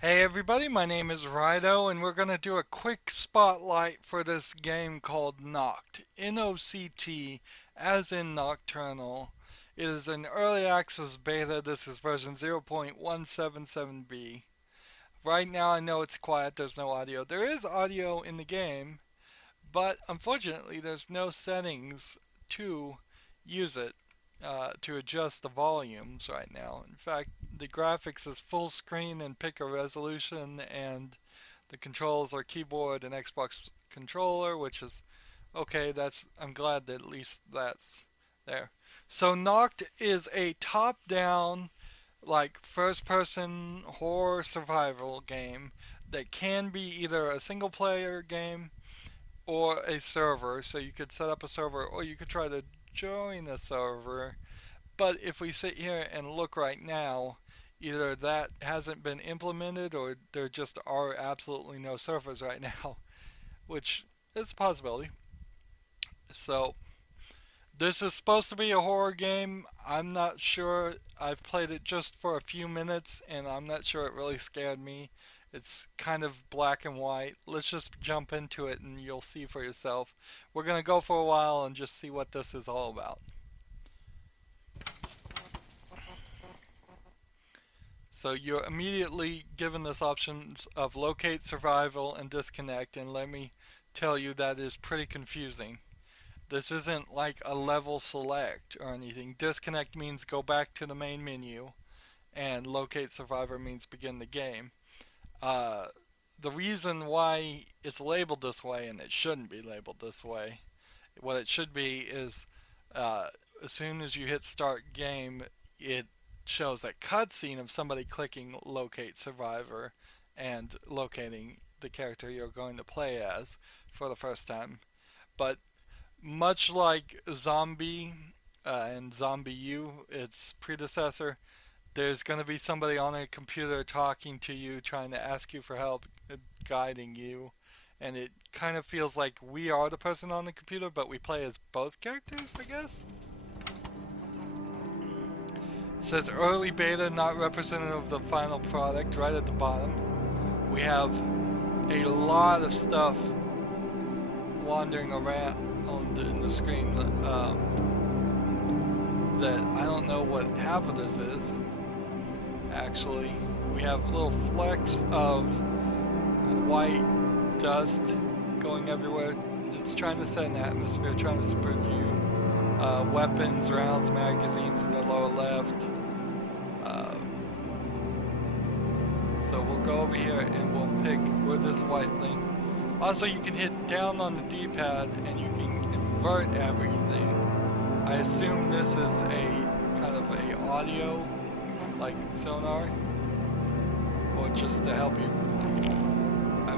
Hey everybody, my name is Rydo, and we're going to do a quick spotlight for this game called Noct. N-O-C-T, as in Nocturnal. It is an early access beta. This is version 0.177b. Right now I know it's quiet, there's no audio. There is audio in the game, but unfortunately there's no settings to use it, to adjust the volumes right now. In fact, the graphics is full screen and pick a resolution, and the controls are keyboard and Xbox controller, which is okay. I'm glad that at least that's there. So Noct is a top-down, like first-person horror survival game that can be either a single-player game or a server. So you could set up a server, or you could try to join a server. But if we sit here and look right now, either that hasn't been implemented or there just are absolutely no servers right now, which is a possibility. So this is supposed to be a horror game. I'm not sure. I've played it just for a few minutes and I'm not sure it really scared me. It's kind of black and white. Let's just jump into it and you'll see for yourself. We're going to go for a while and just see what this is all about. So you're immediately given this options of locate, survival, and disconnect, and let me tell you that is pretty confusing. This isn't like a level select or anything. Disconnect means go back to the main menu, and locate survivor means begin the game. Uh, the reason why it's labeled this way, and it shouldn't be labeled this way, what it should be is uh, as soon as you hit start game, it shows a cutscene of somebody clicking locate survivor and locating the character you're going to play as for the first time. But much like Zombie and Zombie U, its predecessor, there's going to be somebody on a computer talking to you, trying to ask you for help, guiding you, and it kind of feels like we are the person on the computer, but we play as both characters, I guess? It says early beta, not representative of the final product, right at the bottom. We have a lot of stuff wandering around in the screen that I don't know what half of this is, actually. We have little flecks of white dust going everywhere. It's trying to set an atmosphere, trying to spook you. Weapons, rounds, magazines in the lower left. Uh, so we'll go over here and we'll pick where this white link. Also, you can hit down on the D-pad and you can invert everything. I assume this is a kind of a audio, like sonar, or just to help you.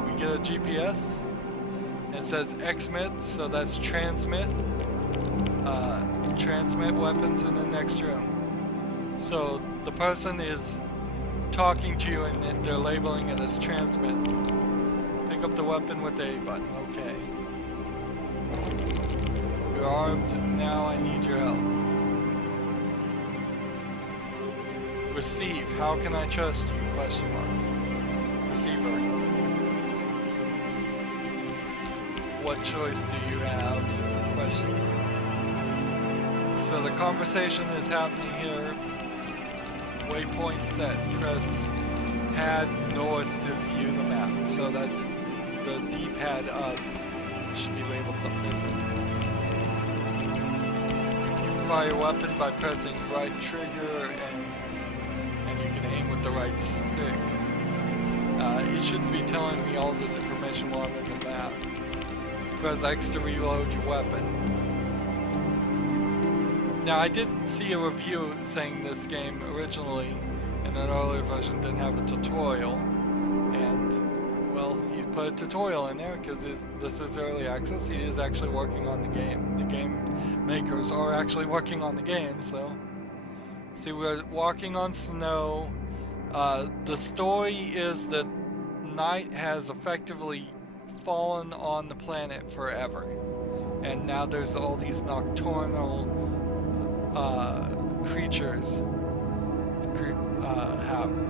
We get a GPS. It says XMIT, so that's transmit. Transmit weapons in the next room. So the person is talking to you and they're labeling it as transmit. Pick up the weapon with A button. Okay. You're armed. Now I need your help. Receive. How can I trust you? Question mark. Receiver. What choice do you have? Question mark. So the conversation is happening here. Waypoint set. Press pad north to view the map. So that's the D-pad up. Should be labeled something different. Fire weapon by pressing right trigger and you can aim with the right stick. It shouldn't be telling me all this information while I'm in the map. Press X to reload your weapon. Now I did see a review saying this game originally in an earlier version didn't have a tutorial, and well, he's put a tutorial in there because this is early access. He is actually working on the game. The game makers are actually working on the game, so see, we're walking on snow. The story is that night has effectively fallen on the planet forever, and now there's all these nocturnal creatures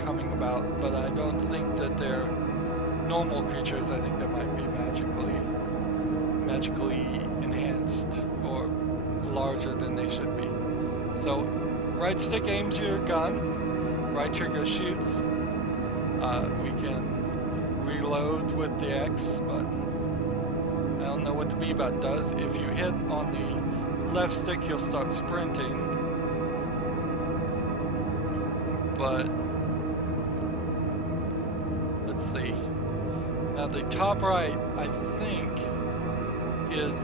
coming about, but I don't think that they're normal creatures. I think they might be magically enhanced or larger than they should be. So, right stick aims your gun, right trigger shoots. We can reload with the X button. I don't know what the B button does. If you hit on the left stick, you'll start sprinting. But let's see. Now the top right, I think, is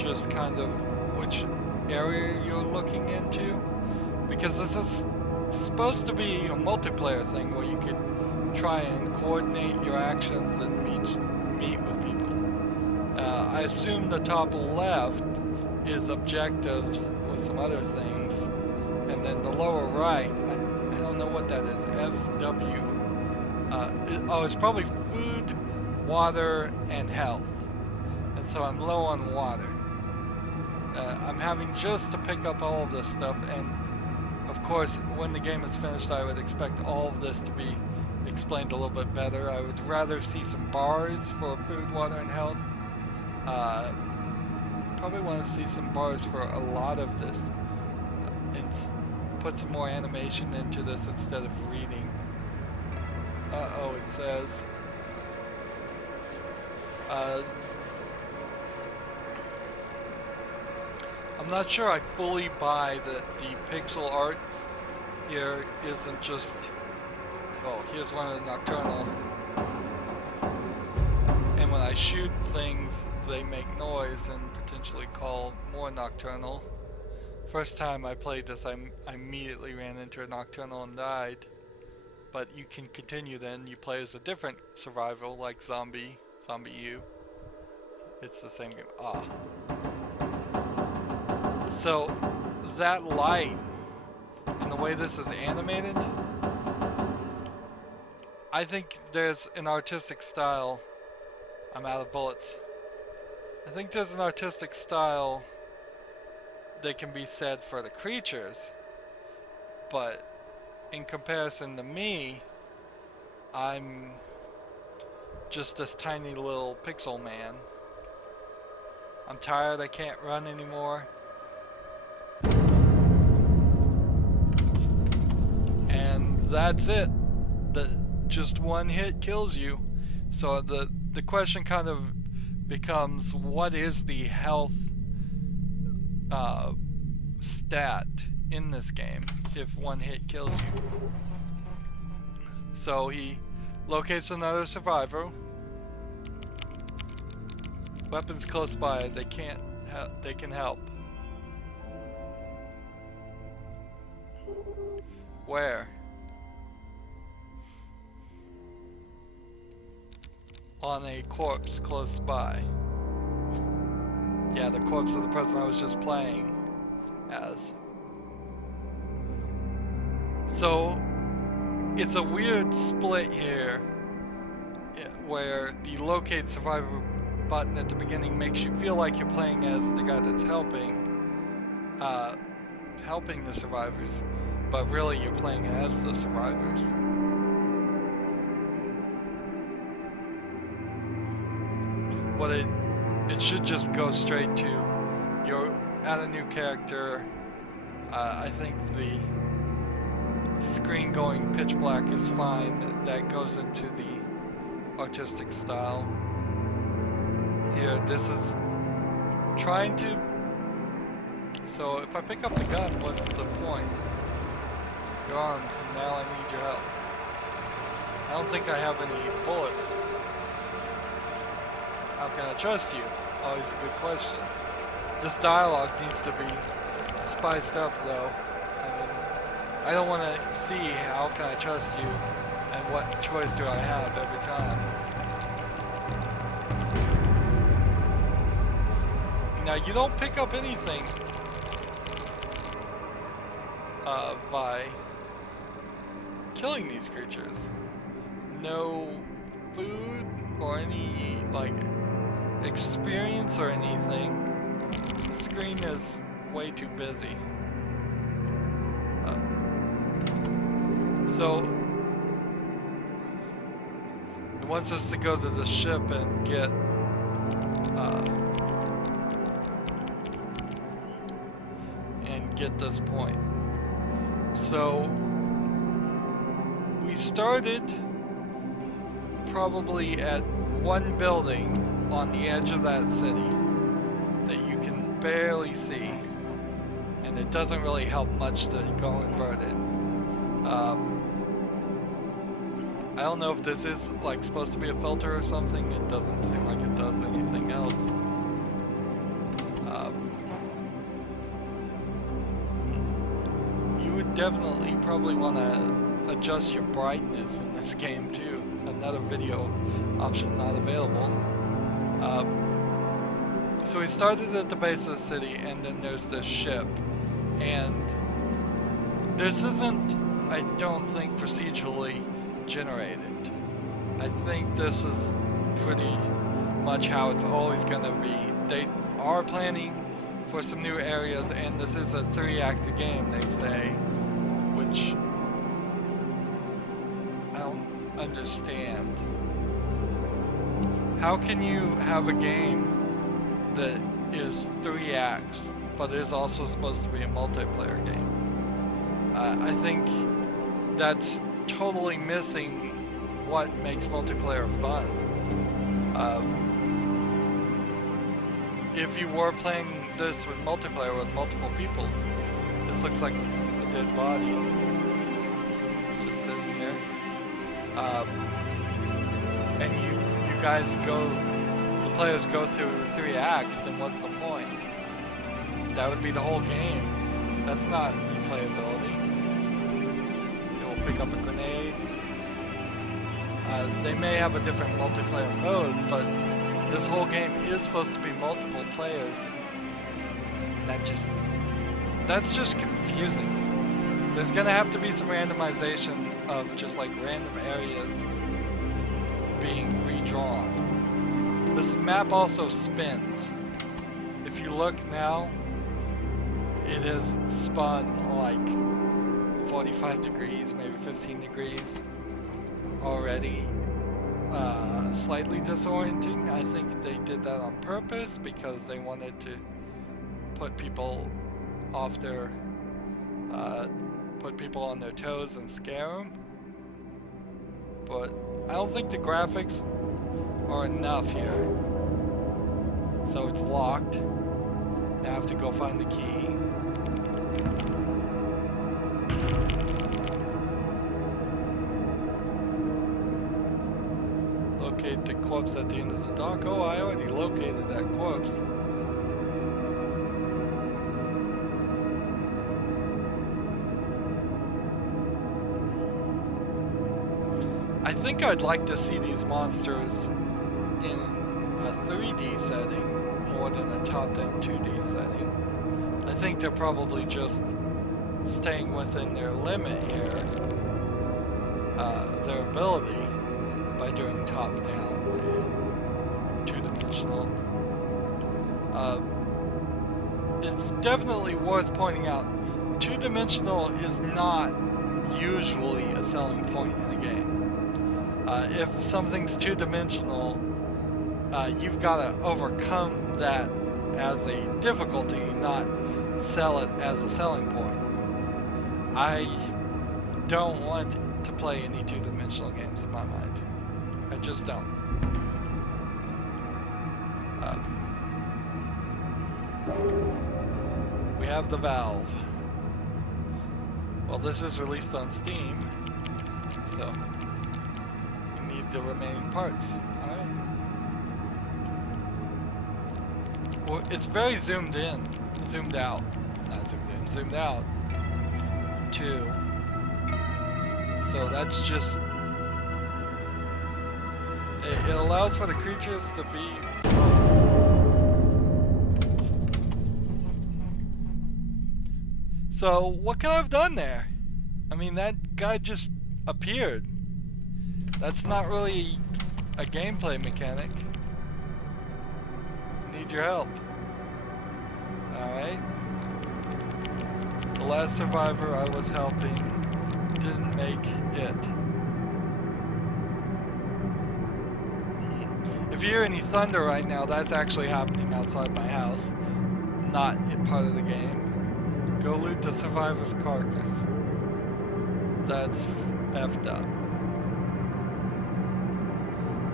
just kind of which area you're looking into, because this is supposed to be a multiplayer thing where you could try and coordinate your actions and meet with people. I assume the top left is objectives with some other things, and then the lower right, I don't know what that is, FW. It's probably food, water, and health. And so I'm low on water. I'm having just to pick up all of this stuff, and of course, when the game is finished, I would expect all of this to be explained a little bit better. I would rather see some bars for food, water, and health. Probably want to see some bars for a lot of this, and put some more animation into this instead of reading. It says I'm not sure I fully buy that the pixel art here isn't just, oh, here's one of the Nocturnal, and when I shoot things they make noise and potentially call more Nocturnal. First time I played this, I immediately ran into a Nocturnal and died. But you can continue then, you play as a different survival like Zombie U. It's the same game. So that light and the way this is animated, I think there's an artistic style. I'm out of bullets. I think there's an artistic style that can be said for the creatures, but in comparison to me, I'm just this tiny little pixel man. I'm tired, I can't run anymore. And that's it. Just one hit kills you. So the question kind of becomes, what is the health stat in this game if one hit kills you? So he locates another survivor. Weapons close by, they can help. Where? On a corpse close by. Yeah, the corpse of the person I was just playing as. So it's a weird split here where the locate survivor button at the beginning makes you feel like you're playing as the guy that's helping the survivors, but really you're playing as the survivors. What it should just go straight to, you're add a new character. I think the screen going pitch black is fine. That goes into the artistic style. Here, this is trying to. So if I pick up the gun, what's the point? Your arms, now I need your help. I don't think I have any bullets. How can I trust you? Always a good question. This dialogue needs to be spiced up though. I mean, I don't want to see how can I trust you and what choice do I have every time. Now you don't pick up anything by killing these creatures. No food or any like experience or anything. The screen is way too busy. So it wants us to go to the ship and get this point. So we started probably at one building on the edge of that city that you can barely see, and it doesn't really help much to go invert it. I don't know if this is like supposed to be a filter or something. It doesn't seem like it does anything else. You would definitely probably want to adjust your brightness in this game too. Another video option not available. So we started at the base of the city, and then there's this ship, and this isn't, I don't think, procedurally generated. I think this is pretty much how it's always going to be. They are planning for some new areas, and this is a 3-act game, they say, which I don't understand. How can you have a game that is 3 acts, but is also supposed to be a multiplayer game? I think that's totally missing what makes multiplayer fun. If you were playing this with multiplayer with multiple people, this looks like a dead body just sitting here. And you guys go, the players go through 3 acts, then what's the point? That would be the whole game. That's not replayability. It will pick up a grenade. They may have a different multiplayer mode, but this whole game is supposed to be multiple players. That's just confusing. There's gonna have to be some randomization of just like random areas being redrawn. This map also spins. If you look now, it is spun like 45 degrees, maybe 15 degrees already. Slightly disorienting. I think they did that on purpose because they wanted to put people off their, put people on their toes and scare them. But I don't think the graphics are enough here. So it's locked. Now I have to go find the key. Locate the corpse at the end of the dock. Oh, I already located that corpse. I think I'd like to see these monsters in a 3D setting more than a top-down 2D setting. I think they're probably just staying within their limit here, their ability, by doing top-down and 2-dimensional. It's definitely worth pointing out, 2-dimensional is not usually a selling point in a game. If something's 2-dimensional, you've got to overcome that as a difficulty, not sell it as a selling point. I don't want to play any 2-dimensional games in my mind. I just don't. We have the valve. Well, this is released on Steam, so we need the remaining parts. Alright. Well, it's very zoomed in. Zoomed out. Not zoomed in, zoomed out. Too. So that's just... It allows for the creatures to be... So, what could I have done there? I mean, that guy just appeared. That's not really a gameplay mechanic. I need your help. Alright. The last survivor I was helping didn't make it. If you hear any thunder right now, that's actually happening outside my house, not part of the game. Go loot the survivor's carcass. That's effed up.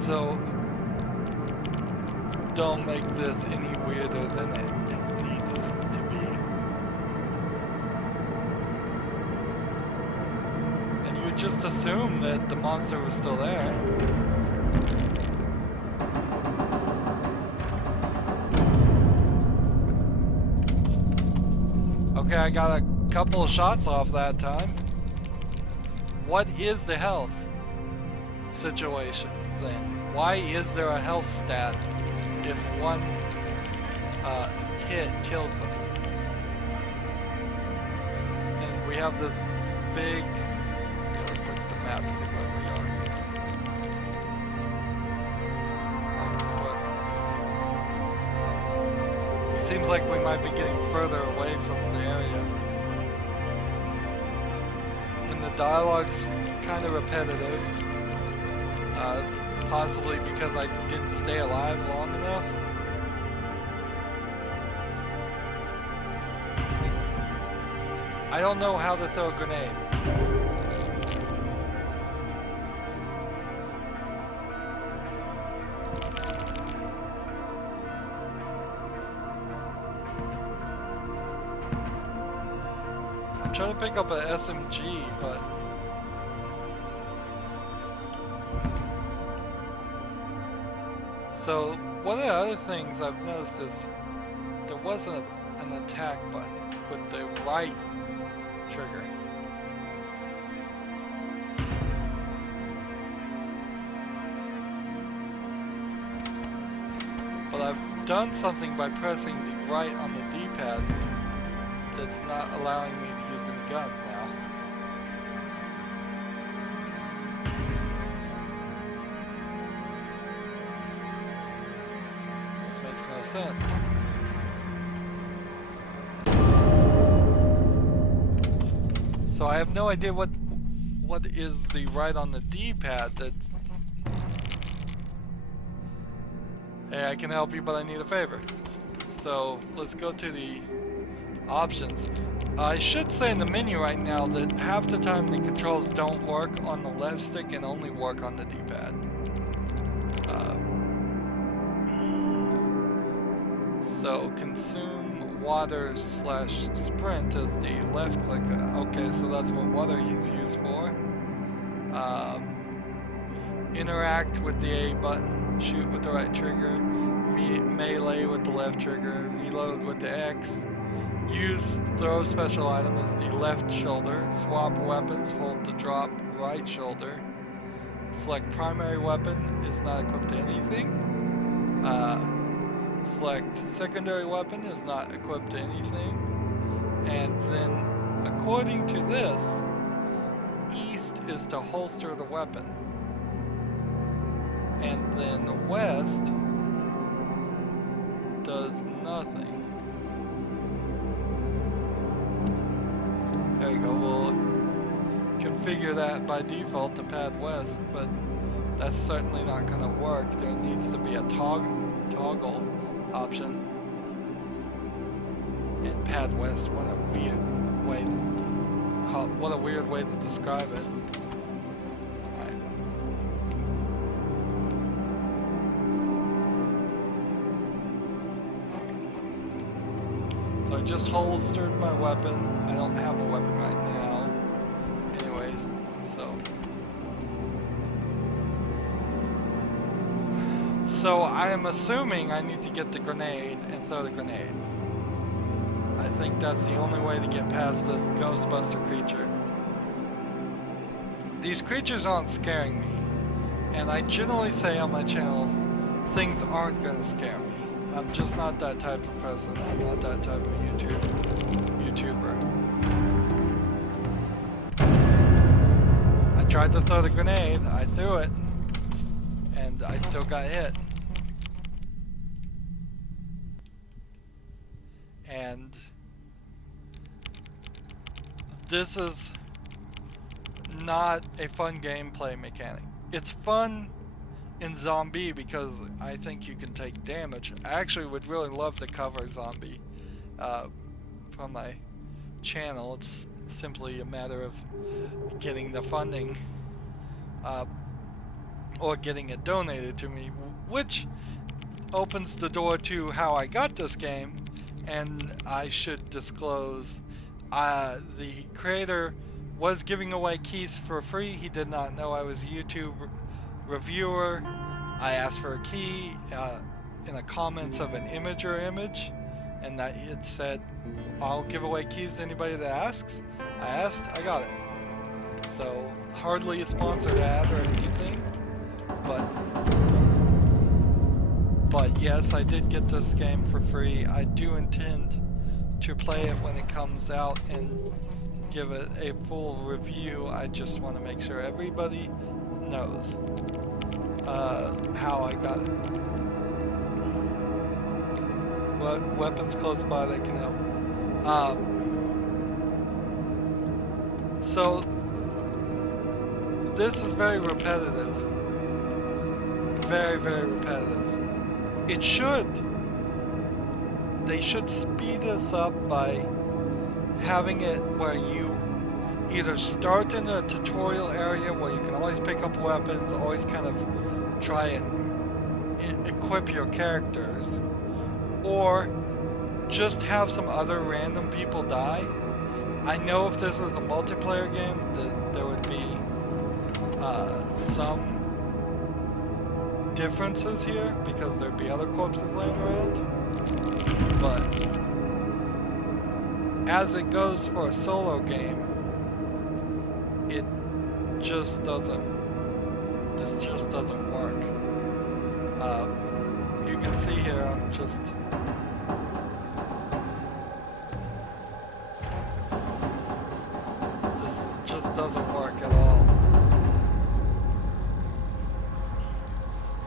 So, don't make this any weirder than it needs to be. And you just assume that the monster was still there. Okay, I got a couple of shots off that time. What is the health situation then? Why is there a health stat if one hit kills them? And we have this big, let's look at the map, see where we are. It seems like we might be getting further away from the area. And the dialogue's kind of repetitive. Possibly because I didn't stay alive long enough. I don't know how to throw a grenade. I'm trying to pick up an SMG, but so one of the other things I've noticed is there wasn't an attack button with the right trigger. But I've done something by pressing the right on the D-pad that's not allowing me to use any guns now. This makes no sense. So I have no idea what is the right on the D-pad that... Hey, I can help you, but I need a favor. So let's go to the options. I should say in the menu right now that half the time the controls don't work on the left stick and only work on the D-pad. So consume water / sprint is the left click. Okay, so that's what water is used for. Interact with the A button, shoot with the right trigger, melee with the left trigger, reload with the X. Use throw special item as the left shoulder. Swap weapons, hold the drop right shoulder. Select primary weapon is not equipped to anything. Select secondary weapon is not equipped to anything. And then according to this, east is to holster the weapon. And then west does nothing. There you go, we'll configure that by default to pad west, but that's certainly not going to work. There needs to be a toggle option. And pad west, what a weird way to describe it. Alright. So I just holstered my weapon. I don't have a weapon right now. Anyways, so I am assuming I need to get the grenade and throw the grenade. I think that's the only way to get past this Ghostbuster creature. These creatures aren't scaring me, and I generally say on my channel, things aren't gonna scare me. I'm just not that type of person. I'm not that type of YouTuber. I tried to throw the grenade, I threw it, and I still got hit. And this is not a fun gameplay mechanic. It's fun in zombie because I think you can take damage. I actually would really love to cover zombie from my channel. It's simply a matter of getting the funding uh, or getting it donated to me, which opens the door to how I got this game. And I should disclose the creator was giving away keys for free. He did not know I was a YouTube reviewer. I asked for a key in the comments of an image, and that it said, I'll give away keys to anybody that asks. I asked, I got it. So, hardly a sponsored ad or anything, but yes, I did get this game for free. I do intend to play it when it comes out and give it a full review. I just want to make sure everybody knows how I got it. What weapons close by that can help. So this is very repetitive. Very, very repetitive. They should speed this up by having it where you either start in a tutorial area where you can always pick up weapons, always kind of try and equip your characters, or just have some other random people die. I know if this was a multiplayer game that there would be some differences here because there'd be other corpses laying around, but as it goes for a solo game, it just doesn't, this just doesn't work. You can see here, I'm just, this just doesn't work at all.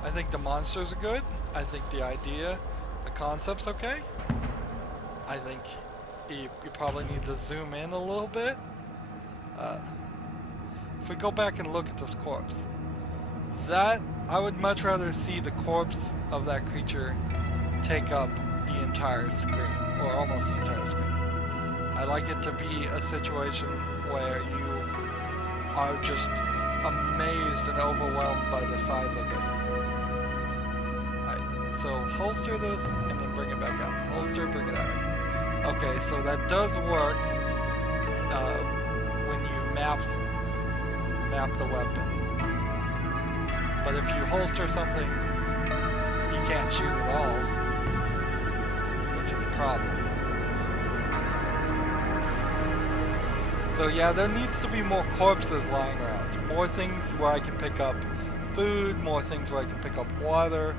I think the monsters are good. I think the idea, the concept's okay. I think you probably need to zoom in a little bit. If we go back and look at this corpse, that, I would much rather see the corpse of that creature take up the entire screen, or almost the entire screen. I like it to be a situation where you are just amazed and overwhelmed by the size of it. Alright, so holster this and then bring it back out. Holster, bring it out. Okay, so that does work when you map the weapon. But if you holster something, you can't shoot at all, which is a problem. So yeah, there needs to be more corpses lying around. More things where I can pick up food, more things where I can pick up water,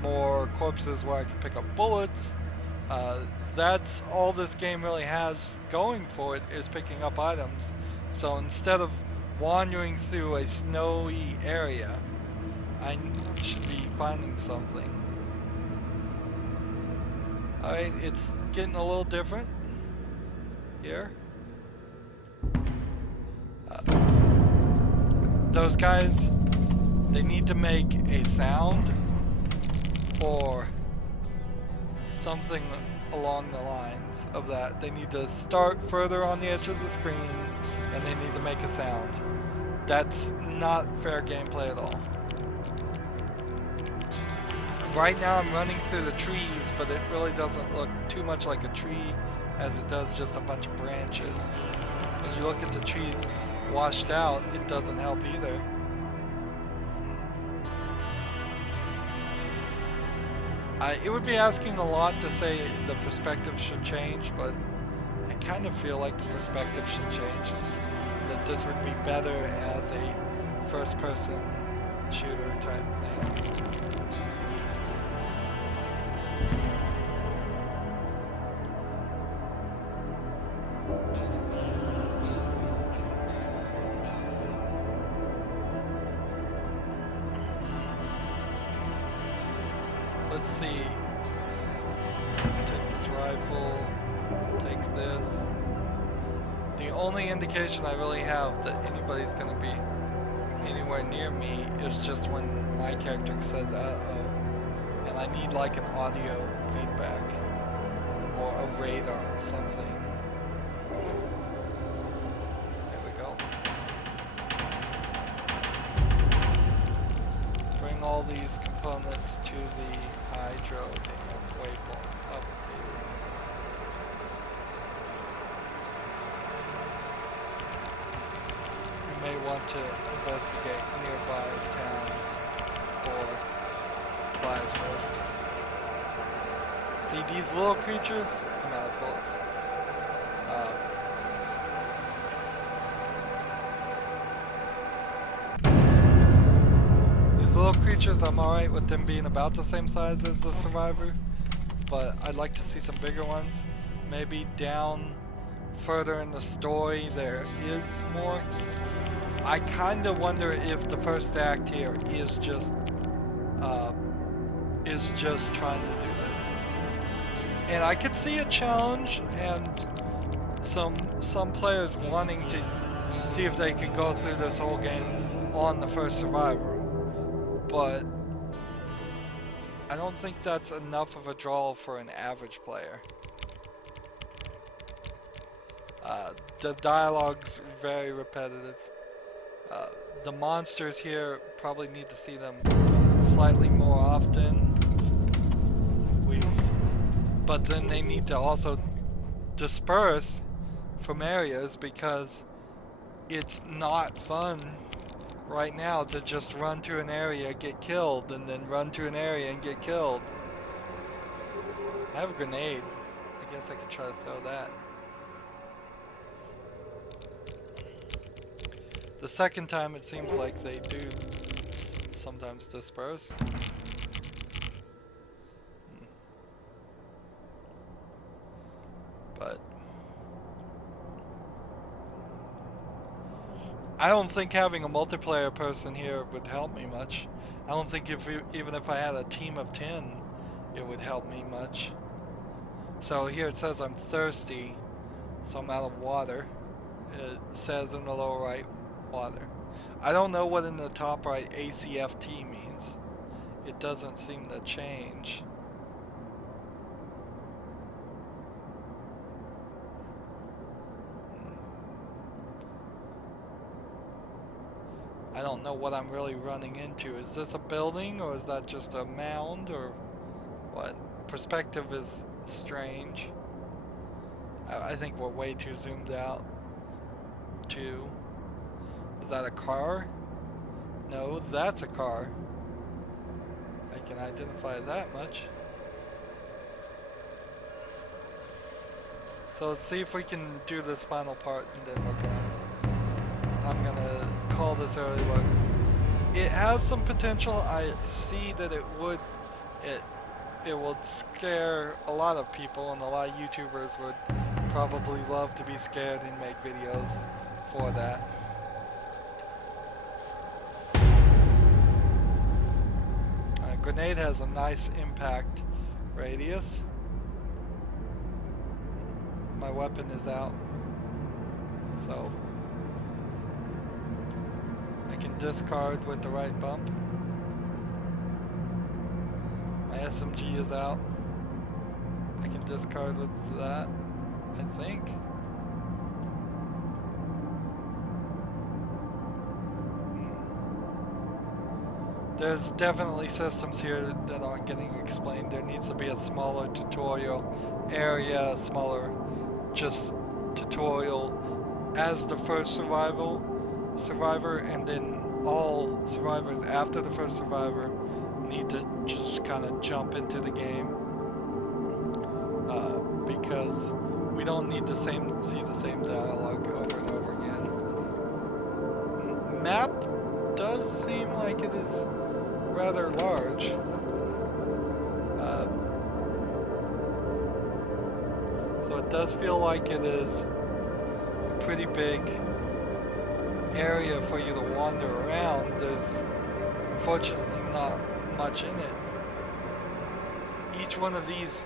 more corpses where I can pick up bullets. That's all this game really has going for it, is picking up items. So instead of wandering through a snowy area, I should be finding something. Alright, it's getting a little different here. Those guys, they need to make a sound or something along the lines of that. They need to start further on the edge of the screen and they need to make a sound. That's not fair gameplay at all. Right now I'm running through the trees, but it really doesn't look too much like a tree as it does just a bunch of branches. When you look at the trees washed out, it doesn't help either. It would be asking a lot to say the perspective should change, but I kind of feel like the perspective should change. That this would be better as a first-person shooter type thing. Let's see. Take this rifle. Take this. The The only indication I really have that anybody's going to be anywhere near me is just when my character says uh-oh. And I need like an audio feedback or a radar or something. There we go. Bring all these components to the hydro dam waypoint updated. You may want to investigate nearby towns for supplies first. See these little creatures? I'm out of bullets. These little creatures, I'm alright with them being about the same size as the survivor, but I'd like to see some bigger ones. Maybe down further in the story there is more. I kinda wonder if the first act here is just trying to do this. And I could see a challenge and some players wanting to see if they could go through this whole game on the first survivor. But I don't think that's enough of a draw for an average player. The dialogue's very repetitive. The monsters here, probably need to see them slightly more often. But then they need to also disperse from areas because it's not fun right now to just run to an area, get killed, and then run to an area and get killed. I have a grenade. I guess I could try to throw that. The second time it seems like they do sometimes disperse. But I don't think having a multiplayer person here would help me much. I don't think even if I had a team of 10, it would help me much. So here it says I'm thirsty, so I'm out of water. It says in the lower right, water. I don't know what in the top right ACFT means. It doesn't seem to change. I don't know what I'm really running into. Is this a building or is that just a mound or what? Perspective is strange. I think we're way too zoomed out. Too. Is that a car? No, that's a car. I can identify that much. So let's see if we can do this final part and then I'm gonna call this early look. It has some potential. I see that it would scare a lot of people, and a lot of YouTubers would probably love to be scared and make videos for that. Grenade has a nice impact radius. My weapon is out, so I can discard with the right bump. My SMG is out. I can discard with that, I think. There's definitely systems here that aren't getting explained. There needs to be a smaller tutorial area, a smaller just tutorial as the first survivor, and then all survivors after the first survivor need to just kind of jump into the game, because we don't need to see the same dialogue over and over again. Map does seem like it is rather large. So it does feel like it is a pretty big area for you to wander around. There's unfortunately not much in it. Each one of these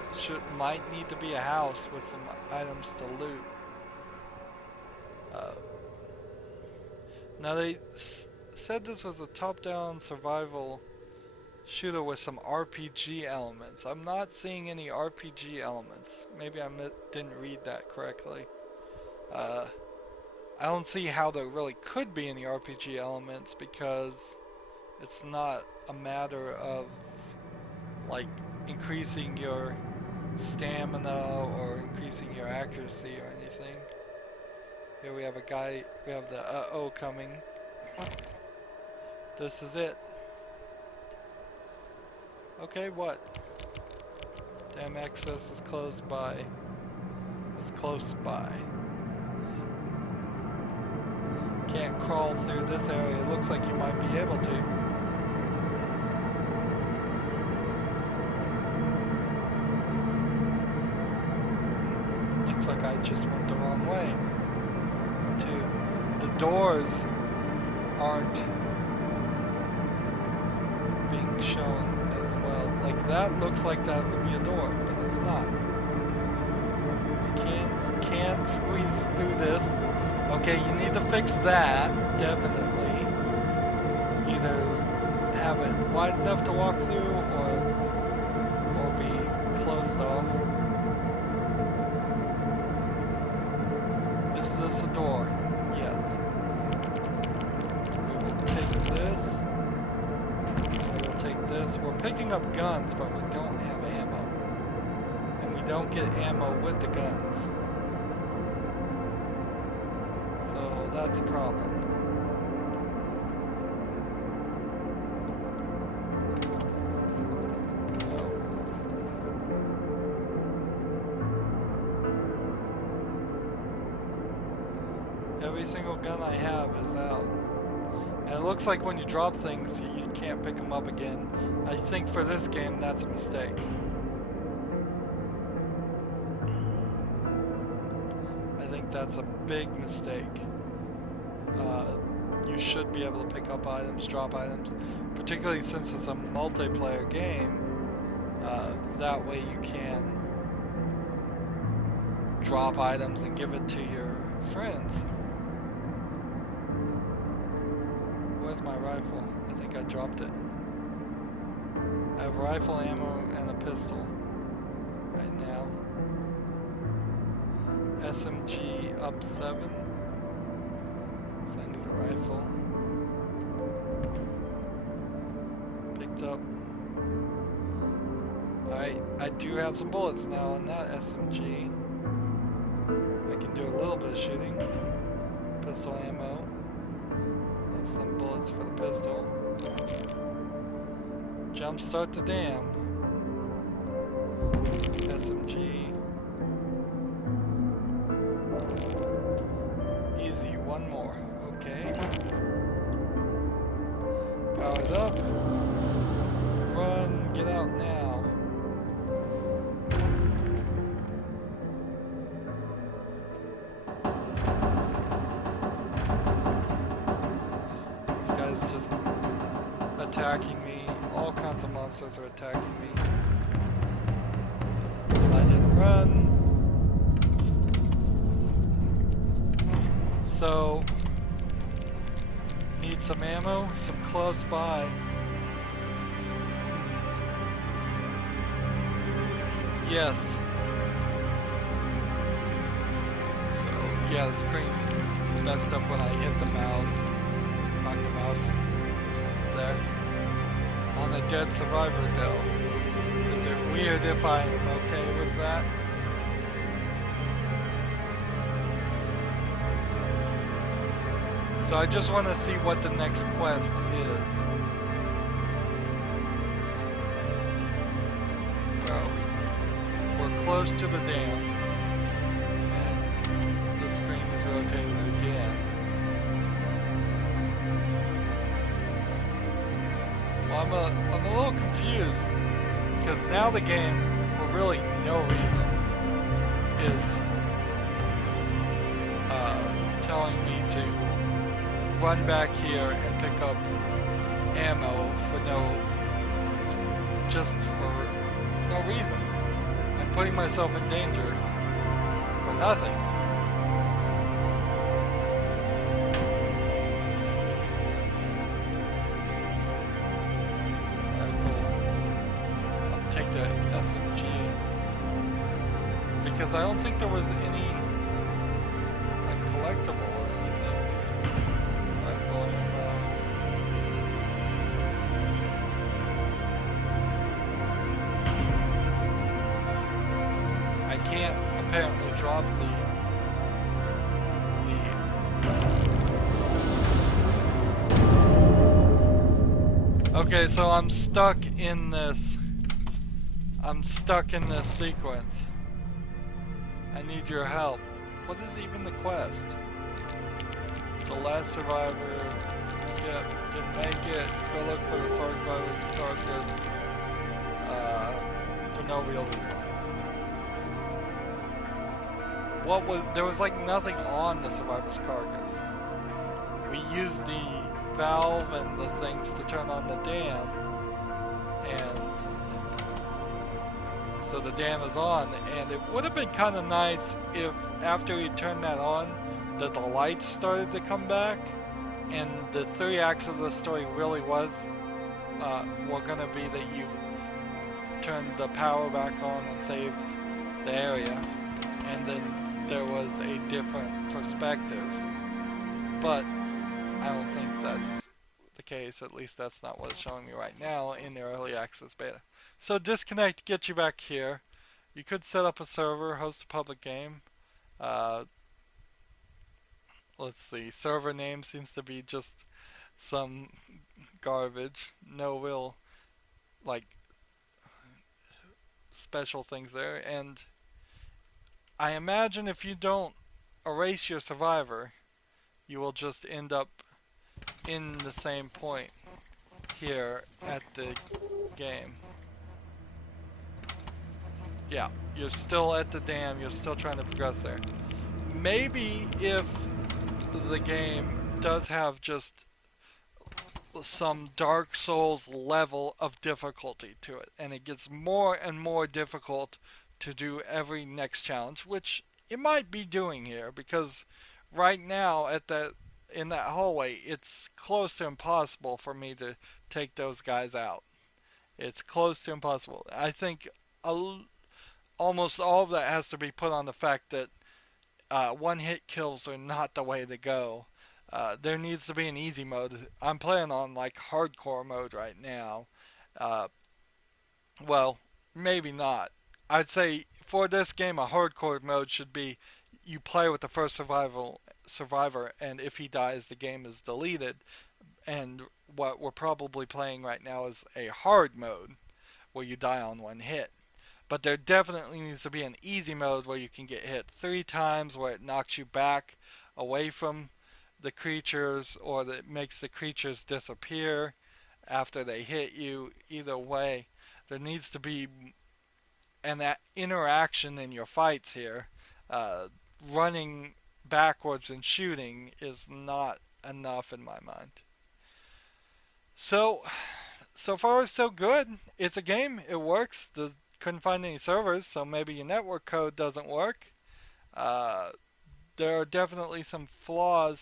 might need to be a house with some items to loot. Uh, Now they said this was a top-down survival shooter with some RPG elements. I'm not seeing any RPG elements. Maybe I didn't read that correctly. I don't see how there really could be any RPG elements because it's not a matter of like increasing your stamina or increasing your accuracy or anything. Here we have a guy, we have the uh-oh coming. This is it. Okay, what? Damn, Acces is close by. It's close by. Can't crawl through this area. It looks like you might be able to. Looks like I just went the wrong way. Too. The doors aren't being shown as well. Like that looks like that would be a door, but it's not. I can't squeeze through this. Okay, you need to fix that, definitely. Either have it wide enough to walk through or be closed off. Is this a door? Yes. We will take this. We will take this. We're picking up guns, but we don't have ammo. And we don't get ammo with the guns. So that's a problem. Every single gun I have is out. And it looks like when you drop things, you can't pick them up again. I think for this game, that's a mistake. I think that's a big mistake. You should be able to pick up items, drop items, particularly since it's a multiplayer game. That way you can drop items and give it to your friends. Where's my rifle? I think I dropped it. I have rifle ammo and a pistol right now. SMG up 7. So I need a rifle. Picked up. Alright, I do have some bullets now on that SMG. I can do a little bit of shooting. Pistol ammo. Some bullets for the pistol. Jumpstart the dam. SMG. Easy, one more. Okay. Powered up. Run, get out now. This guy's just attacking me. All kinds of monsters are attacking me. I didn't run. So, need some ammo, some close by. Yes. So, yeah, the screen messed up when I hit the mouse. Knocked the mouse there. On a dead survivor though. Is it weird if I'm okay with that? So I just want to see what the next quest is. So, we're close to the dam. And the screen is rotated again. Well, I'm a little confused, because now the game, for really no reason, is telling me to run back here and pick up ammo just for no reason. I'm putting myself in danger for nothing. the SMG, because I don't think there was any like collectible or anything. Like volume. I can't apparently drop the. Okay, so I'm stuck in this. I'm stuck in this sequence. I need your help. What is even the quest? The last survivor. Skip. Didn't make it. Go look for the survivor's carcass. For no real reason. What was? There was like nothing on the survivor's carcass. We used the valve and the things to turn on the dam, and so the dam is on, and it would have been kind of nice if after he turned that on that the lights started to come back, and the 3 acts of the story really was were going to be that you turned the power back on and saved the area, and then there was a different perspective, but I don't think that's the case. At least that's not what it's showing me right now in the early access beta. So disconnect gets you back here. You could set up a server, host a public game. Let's see, server name seems to be just some garbage. No real like special things there. And I imagine if you don't erase your survivor, you will just end up in the same point here at the game. Yeah, you're still at the dam, you're still trying to progress there. Maybe if the game does have just some Dark Souls level of difficulty to it, and it gets more and more difficult to do every next challenge, which it might be doing here, because right now in that hallway, it's close to impossible for me to take those guys out. It's close to impossible. I think almost all of that has to be put on the fact that one-hit kills are not the way to go. There needs to be an easy mode. I'm playing on like hardcore mode right now. Uh, well, maybe not. I'd say for this game, a hardcore mode should be you play with the first survivor, and if he dies, the game is deleted. And what we're probably playing right now is a hard mode where you die on one hit. But there definitely needs to be an easy mode where you can get hit 3 times, where it knocks you back away from the creatures, or that makes the creatures disappear after they hit you. Either way, there needs to be that interaction in your fights here. Uh, Running backwards and shooting is not enough in my mind. So far so good. It's a game. It works. Couldn't find any servers, so maybe your network code doesn't work. Uh, there are definitely some flaws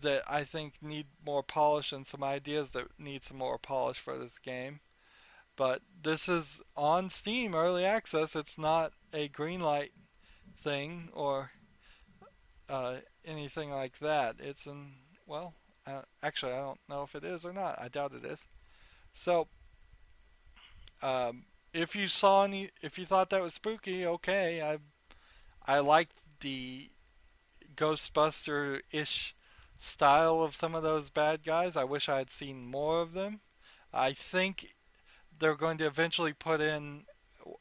that I think need more polish, and some ideas that need some more polish for this game. But this is on Steam Early Access. It's not a green light thing or anything like that. It's in, well, actually, I don't know if it is or not. I doubt it is. So, if you if you thought that was spooky, okay. I like the Ghostbuster-ish style of some of those bad guys. I wish I had seen more of them. I think they're going to eventually put in,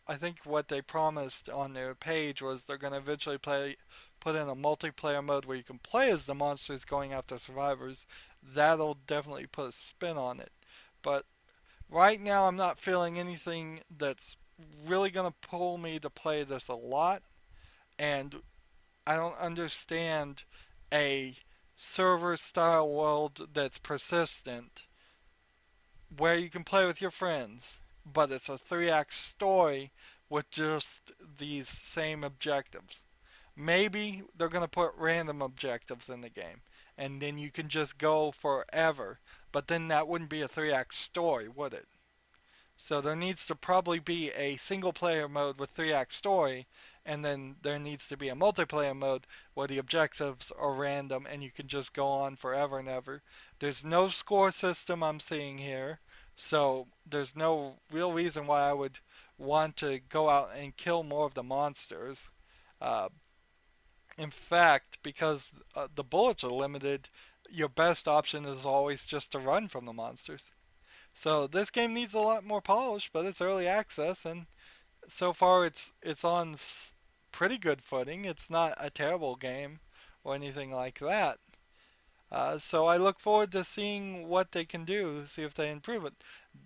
I think what they promised on their page was they're going to eventually put in a multiplayer mode where you can play as the monsters going after survivors. That'll definitely put a spin on it. But right now I'm not feeling anything that's really going to pull me to play this a lot. And I don't understand a server style world that's persistent where you can play with your friends, but it's a 3 act story with just these same objectives. Maybe they're going to put random objectives in the game, and then you can just go forever, but then that wouldn't be a 3 act story, would it? So there needs to probably be a single player mode with 3-act story, and then there needs to be a multiplayer mode where the objectives are random and you can just go on forever and ever. There's no score system I'm seeing here, so there's no real reason why I would want to go out and kill more of the monsters. Uh, in fact, because the bullets are limited, your best option is always just to run from the monsters. So this game needs a lot more polish, but it's early access, and so far it's on pretty good footing. It's not a terrible game or anything like that. So I look forward to seeing what they can do, see if they improve it.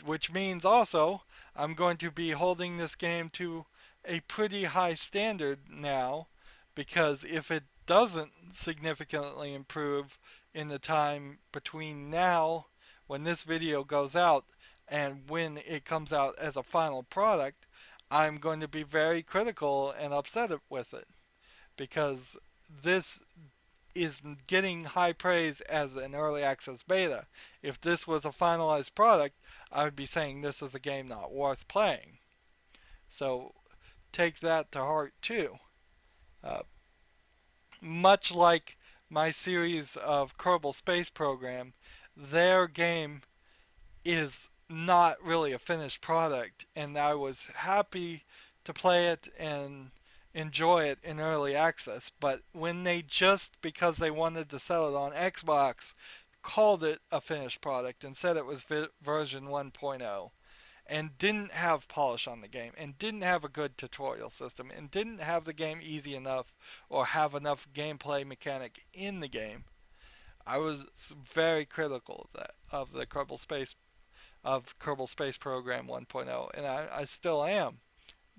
Which means also I'm going to be holding this game to a pretty high standard now, because if it doesn't significantly improve in the time between now, when this video goes out, and when it comes out as a final product, I'm going to be very critical and upset with it, because this is getting high praise as an early access beta. If this was a finalized product, I would be saying this is a game not worth playing. So take that to heart too. Uh, Much like my series of Kerbal Space Program, their game is not really a finished product, and I was happy to play it and enjoy it in early access. But when they just, because they wanted to sell it on Xbox, called it a finished product and said it was version 1.0, and didn't have polish on the game, and didn't have a good tutorial system, and didn't have the game easy enough or have enough gameplay mechanic in the game, I was very critical of that, of the Kerbal Space Program 1.0, and I still am.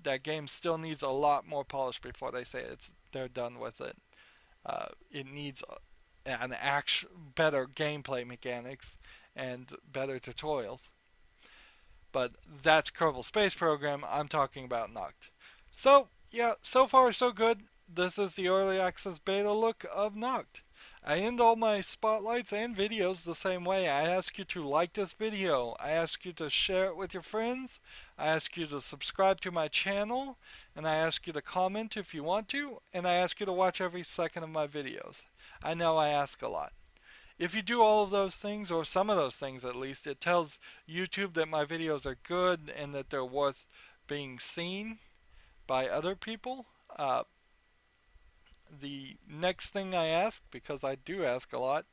That game still needs a lot more polish before they say they're done with it. It needs an better gameplay mechanics and better tutorials. But that's Kerbal Space Program. I'm talking about Noct. So yeah, so far so good. This is the early access beta look of Noct. I end all my spotlights and videos the same way. I ask you to like this video. I ask you to share it with your friends. I ask you to subscribe to my channel. And I ask you to comment if you want to. And I ask you to watch every second of my videos. I know I ask a lot. If you do all of those things, or some of those things at least, it tells YouTube that my videos are good and that they're worth being seen by other people. The next thing I ask, because I do ask a lot,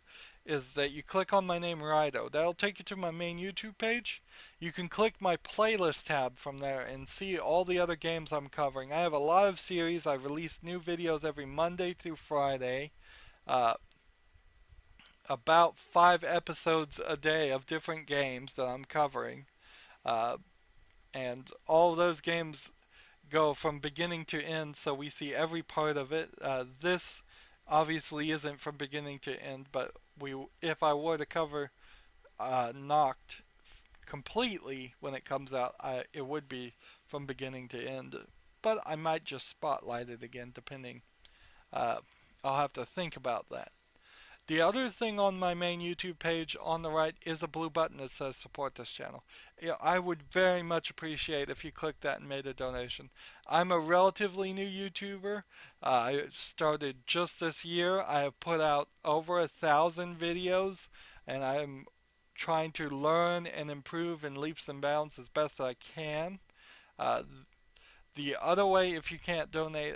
is that you click on my name, Rydo. That'll take you to my main YouTube page. You can click my playlist tab from there and see all the other games I'm covering. I have a lot of series. I release new videos every Monday through Friday. Uh, about 5 episodes a day of different games that I'm covering. Uh, and all of those games go from beginning to end, so we see every part of it. This obviously isn't from beginning to end, but if I were to cover Noct completely when it comes out, it would be from beginning to end. But I might just spotlight it again, depending. Uh, I'll have to think about that. The other thing on my main YouTube page on the right is a blue button that says support this channel. Yeah, I would very much appreciate if you clicked that and made a donation. I'm a relatively new YouTuber. I started just this year. I have put out over 1,000 videos, and I'm trying to learn and improve in leaps and bounds as best I can. Uh, the other way, if you can't donate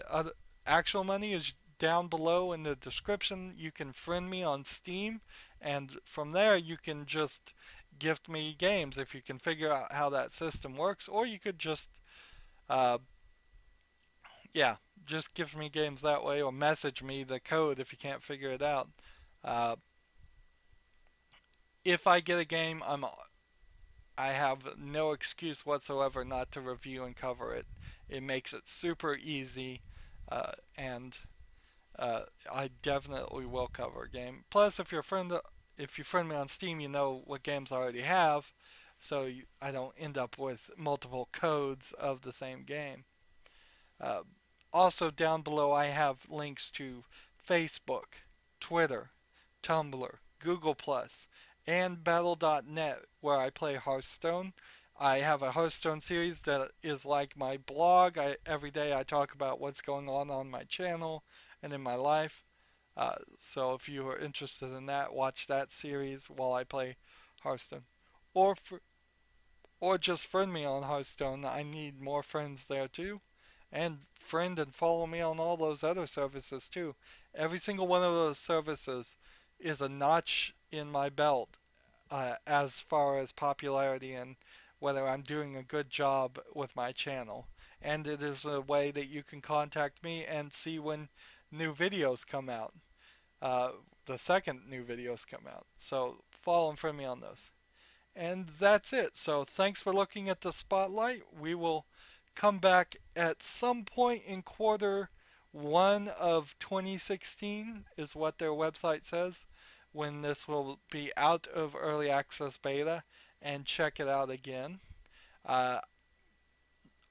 actual money, is down below in the description. You can friend me on Steam, and from there you can just gift me games if you can figure out how that system works, or you could just, uh, yeah, just gift me games that way, or message me the code if you can't figure it out. Uh, if I get a game, I have no excuse whatsoever not to review and cover it. It makes it super easy, and I definitely will cover a game. Plus, if you friend me on Steam, you know what games I already have, so I don't end up with multiple codes of the same game. Uh, Also, down below, I have links to Facebook, Twitter, Tumblr, Google+, and Battle.net, where I play Hearthstone. I have a Hearthstone series that is like my blog. Every day I talk about what's going on my channel and in my life. So if you are interested in that, watch that series while I play Hearthstone. Or for, or just friend me on Hearthstone. I need more friends there too. And friend and follow me on all those other services too. Every single one of those services is a notch in my belt as far as popularity and whether I'm doing a good job with my channel. And it is a way that you can contact me and see when new videos come out. Uh, the second new videos come out. So follow and friend me on those. And that's it. So thanks for looking at the spotlight. We will come back at some point in quarter 1 of 2016 is what their website says, when this will be out of early access beta, and check it out again. Uh,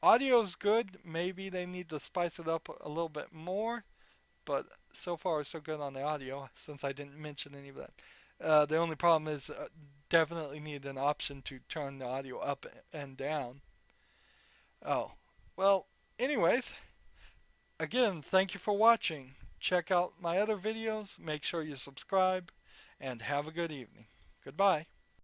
Audio's good. Maybe they need to spice it up a little bit more, but so far so good on the audio since I didn't mention any of that. The only problem is definitely need an option to turn the audio up and down. Oh, well, anyways, again, thank you for watching. Check out my other videos, make sure you subscribe, and have a good evening. Goodbye.